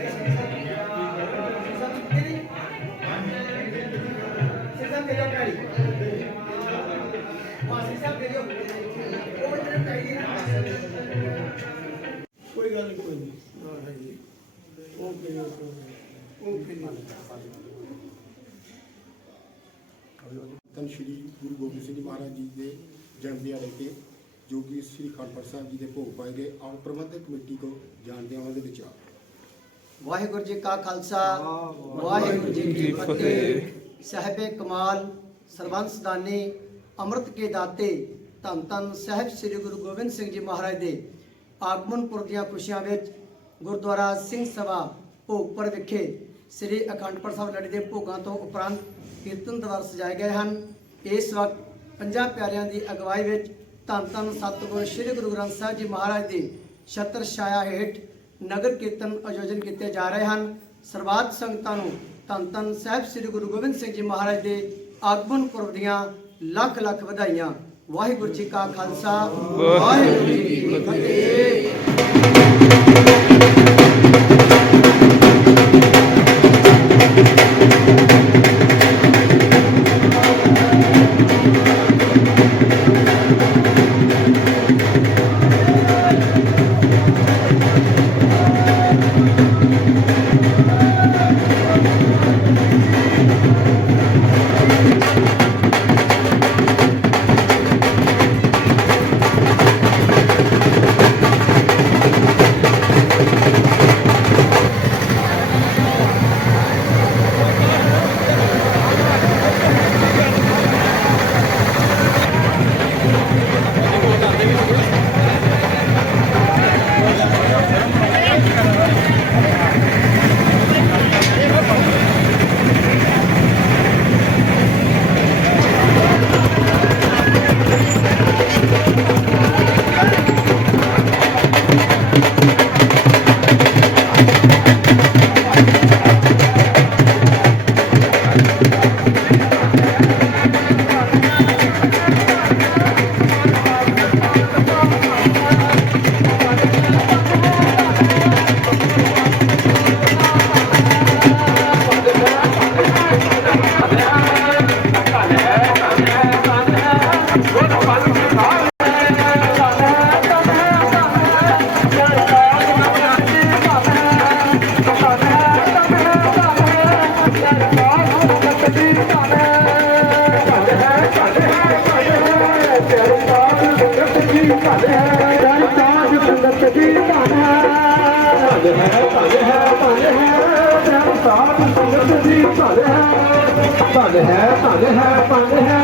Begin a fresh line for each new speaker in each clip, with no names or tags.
ਕੋਈ ਸ਼੍ਰੀ ਗੁਰੂ ਗੋਬਿੰਦ ਸਿੰਘ ਮਹਾਰਾਜ ਜੀ ਦੇ ਜਨਮ ਦਿਹਾੜੇ ਤੇ ਜੋ ਕਿ ਸ੍ਰੀ ਖੰਡਪੜ ਸਾਹਿਬ ਜੀ ਦੇ ਭੋਗ ਪਾਏ ਗਏ, ਔਰ ਪ੍ਰਬੰਧਕ ਕਮੇਟੀ ਕੋ ਜਾਣਦੇ ਉਹਨਾਂ ਦੇ ਵਿਚਾਰ।
ਵਾਹਿਗੁਰੂ ਜੀ ਕਾ ਖਾਲਸਾ ਵਾਹਿਗੁਰੂ ਜੀ ਕੀ ਫਤਿਹ। ਸਾਹਿਬੇ ਕਮਾਲ ਸਰਬੰਸ ਦਾਨੀ ਅੰਮ੍ਰਿਤ ਕੇ ਦਾਤੇ ਧੰਨ ਧੰਨ ਸਾਹਿਬ ਸ੍ਰੀ ਗੁਰੂ ਗੋਬਿੰਦ ਸਿੰਘ ਜੀ ਮਹਾਰਾਜ ਦੇ ਆਗਮਨ ਪੁਰਬ ਦੀਆਂ ਖੁਸ਼ੀਆਂ ਵਿੱਚ ਗੁਰਦੁਆਰਾ ਸਿੰਘ ਸਭਾ ਭੋਗਪੁਰ ਵਿਖੇ ਸ੍ਰੀ ਅਖੰਡ ਪਾਠ ਸਾਹਿਬ ਲੜੀ ਦੇ ਭੋਗਾਂ ਤੋਂ ਉਪਰੰਤ ਕੀਰਤਨ ਦਵਾਰ ਸਜਾਏ ਗਏ ਹਨ। ਇਸ ਵਕਤ ਪੰਜਾਂ ਪਿਆਰਿਆਂ ਦੀ ਅਗਵਾਈ ਵਿੱਚ ਧੰਨ ਧੰਨ ਸਤਿਗੁਰ ਸ੍ਰੀ ਗੁਰੂ ਗ੍ਰੰਥ ਸਾਹਿਬ ਜੀ ਮਹਾਰਾਜ ਦੀ ਛਤਰ ਛਾਇਆ ਹੇਠ ਨਗਰ ਕੀਰਤਨ ਆਯੋਜਨ ਕੀਤੇ ਜਾ ਰਹੇ ਹਨ। ਸਰਬੱਤ ਸੰਗਤਾਂ ਨੂੰ ਧੰਨ ਧੰਨ ਸਾਹਿਬ ਸ੍ਰੀ ਗੁਰੂ ਗੋਬਿੰਦ ਸਿੰਘ ਜੀ ਮਹਾਰਾਜ ਦੇ ਆਗਮਨ ਪੁਰਬ ਦੀਆਂ ਲੱਖ ਲੱਖ ਵਧਾਈਆਂ। ਵਾਹਿਗੁਰੂ ਜੀ ਕਾ ਖਾਲਸਾ, ਵਾਹਿਗੁਰੂ ਜੀ ਕੀ ਫਤਿਹ।
ਧਨ ਹੈ ਧਨ ਹੈ ਧਨ ਹੈ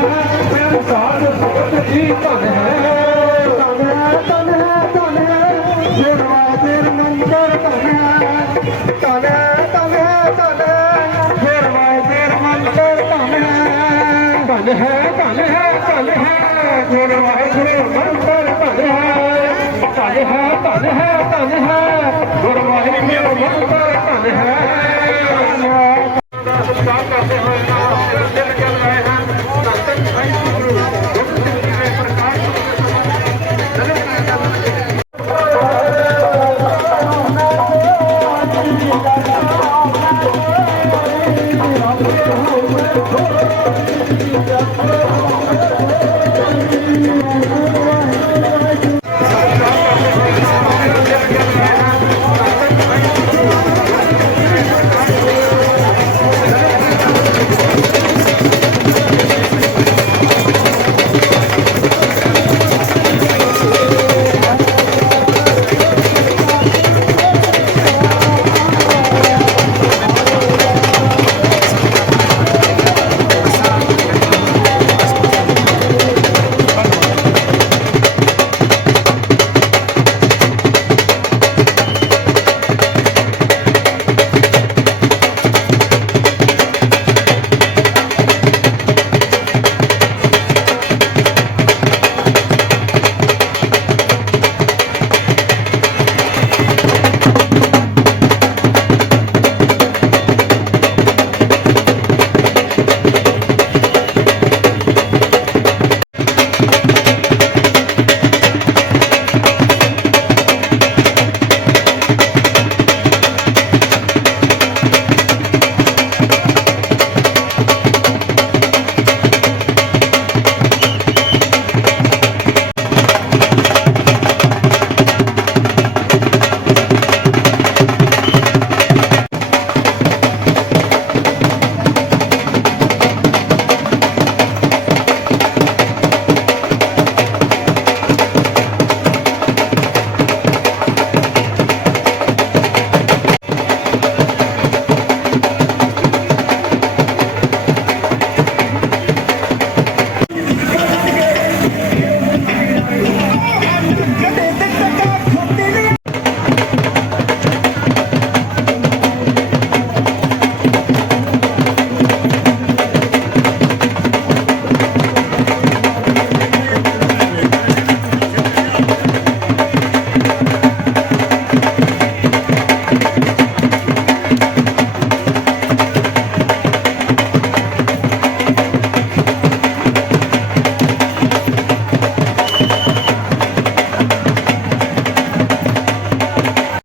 ਮੇਰੇ ਸਾਧ ਸੰਗਤ ਜੀ ਧਨ ਹੈ ਧਨ ਹੈ ਧਨ ਹੈ ਧਨ ਹੈ ਜੁੜਵਾ ਤੇਰ ਮੰਦਰ ਧਨ ਹੈ ਧਨ ਹੈ ਧਨ ਹੈ ਧਨ ਹੈ ਜੁੜਵਾ ਤੇਰ ਮੰਦਰ ਧਨ ਹੈ ਧਨ ਹੈ ਧਨ ਹੈ ਧਨ ਹੈ ਜੁੜਵਾ ਤੇਰ ਮੰਦਰ ਧਨ
ਵਾਹਿਗੁਰੂ